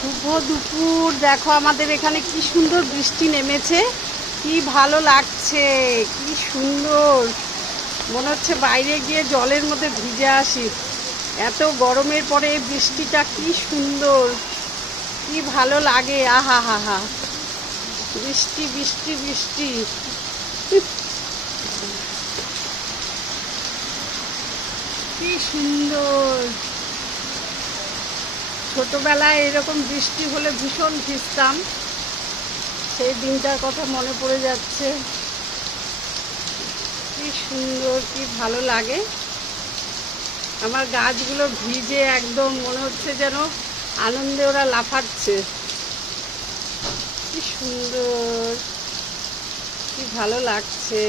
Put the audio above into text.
শুভ দুপুর। দেখো আমাদের এখানে কি সুন্দর বৃষ্টি নেমেছে, কি ভালো লাগছে, কি সুন্দর। মনে হচ্ছে বাইরে গিয়ে জলের মধ্যে ভিজে আসি। এত গরমের পরে এই বৃষ্টিটা কি সুন্দর, কি ভালো লাগে। আহা হা হা, বৃষ্টি বৃষ্টি বৃষ্টি, কি সুন্দর। ছোটবেলায় এরকম বৃষ্টি হলে ভীষণ ভিজতাম, সেই দিনটার কথা মনে পড়ে যাচ্ছে। কি সুন্দর, কি ভালো লাগে। আমার গাছগুলো ভিজে একদম মনে হচ্ছে যেন আনন্দে ওরা লাফাচ্ছে। কি সুন্দর, কি ভালো লাগছে।